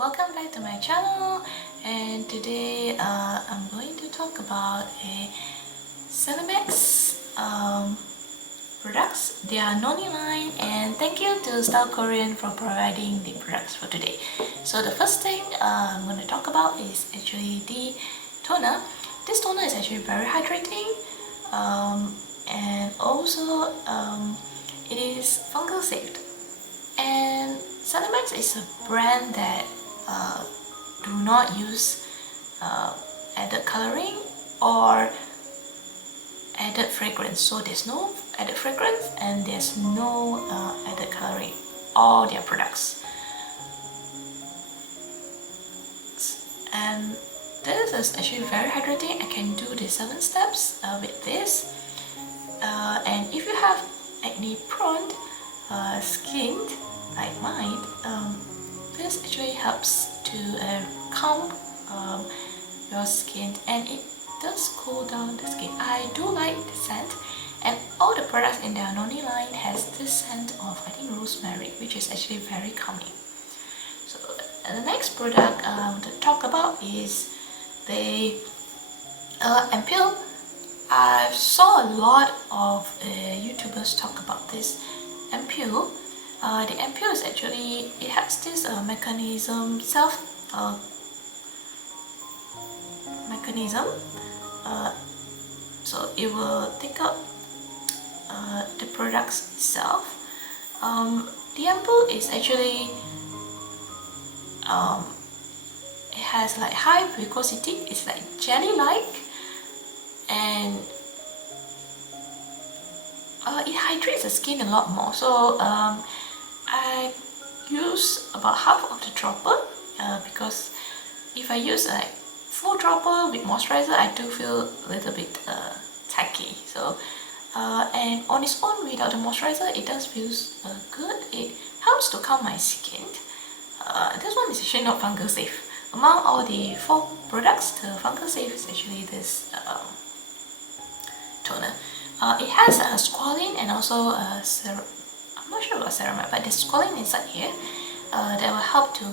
welcome back to my channel, and today I'm going to talk about a Celimax products. They are Noni line, and thank you to StyleKorean for providing the products for today. So the first thing I'm going to talk about is actually the toner. This toner is actually very hydrating, and also it is fungal safe. And Celimax is a brand that do not use added coloring or added fragrance. So there's no added fragrance and there's no added coloring. All their products. And this is actually very hydrating. I can do the 7 steps with this. And if you have acne prone skin like mine, this actually helps to calm your skin, and it does cool down the skin. I do like the scent, and all the products in their Noni line has this scent of, I think, rosemary, which is actually very calming. So the next product I want to talk about is the Ampule. I saw a lot of YouTubers talk about this Ampule. The Ampule is actually, it has this mechanism, so it will take out the products itself. The Ampule is actually, it has like high viscosity. It's like jelly-like, and it hydrates the skin a lot more. So I use about half of the dropper because if I use like full dropper with moisturizer, I do feel a little bit tacky. So and on its own without the moisturizer, it does feel good. It helps to calm my skin. This one is actually not fungal safe. Among all the 4 products, the fungal safe is actually this toner. It has a squalene and also a I'm not sure about ceramide, but there's squalene inside here that will help to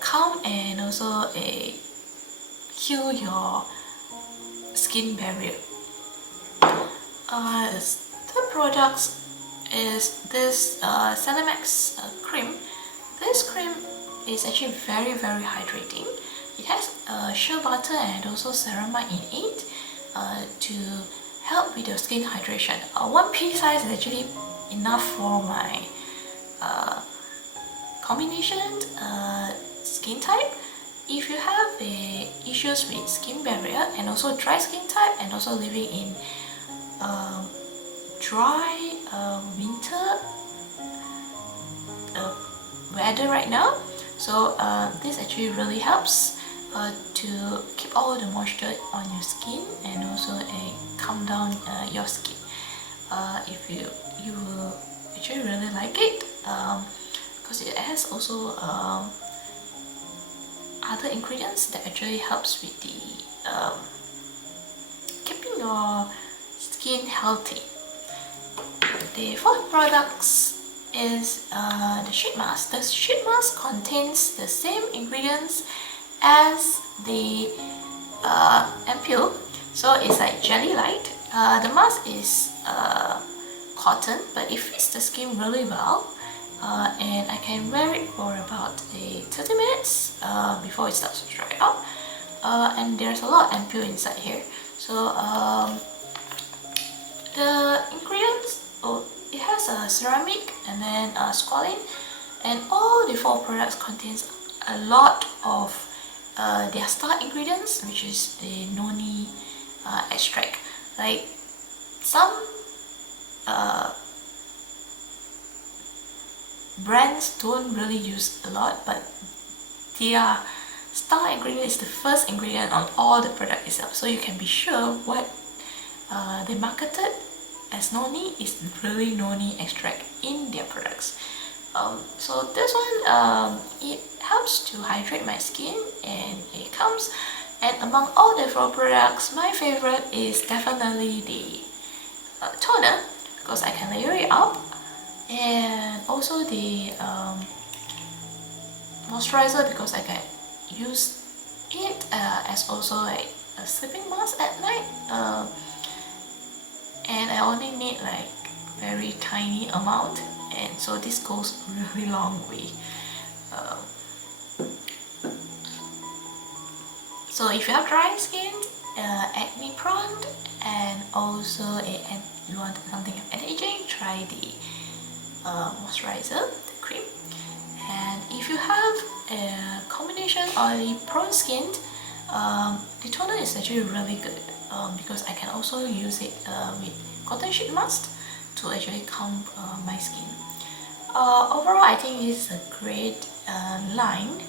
calm and also heal your skin barrier. The products is this Celimax cream. This cream is actually very hydrating. It has shea butter and also ceramide in it to help with your skin hydration. One pea size is actually enough for my combination skin type. If you have issues with skin barrier and also dry skin type, and also living in dry winter weather right now, so this actually really helps to keep all the moisture on your skin and also calm down your skin. If you will actually really like it, because it has also other ingredients that actually helps with the keeping your skin healthy. The 4th products is the sheet mask. The sheet mask contains the same ingredients as the Ampule, so it's like jelly-like. The mask is cotton, but it fits the skin really well, and I can wear it for about 30 minutes before it starts to dry out. And there's a lot of Ampule inside here. So the ingredients, it has a ceramic and then squalene, and all the 4 products contains a lot of their star ingredients, which is the Noni extract. Like some brands don't really use a lot, but their star ingredient is the first ingredient on all the product itself, so you can be sure what they marketed as Noni is really Noni extract in their products. So this one, it helps to hydrate my skin and it calms. And among all the 4 products, my favorite is definitely the toner, because I can layer it up, and also the moisturizer because I can use it as also like a sleeping mask at night, and I only need like very tiny amount, and so this goes really long way. So if you have dry skin, acne prone, and also you want something anti-aging, try the moisturizer, the cream. And if you have a combination oily prone skin, the toner is actually really good, because I can also use it with cotton sheet mask to actually calm my skin. Overall, I think it's a great line,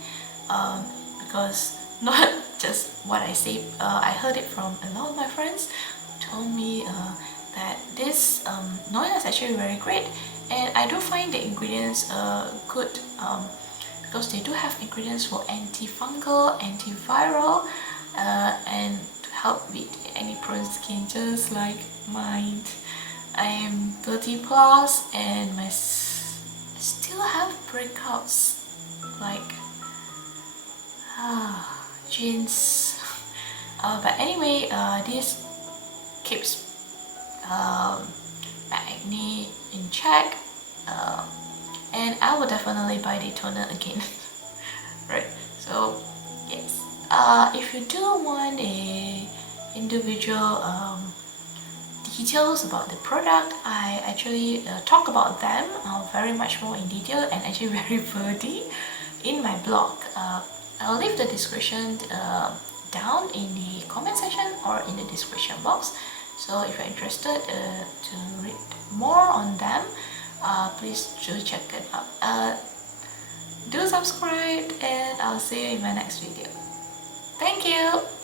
because not just what I say, I heard it from a lot of my friends who told me that this Noni is actually very great, and I do find the ingredients good, because they do have ingredients for antifungal, antiviral, and to help with acne prone skin just like mine. I am 30 plus and I still have breakouts like jeans. But anyway, this keeps my acne in check, and I will definitely buy the toner again. Right, so yes, if you do want a individual details about the product, I actually talk about them very much more in detail and actually very wordy in my blog. I'll leave the description down in the comment section or in the description box. So if you're interested to read more on them, please do check it out. Do subscribe, and I'll see you in my next video. Thank you!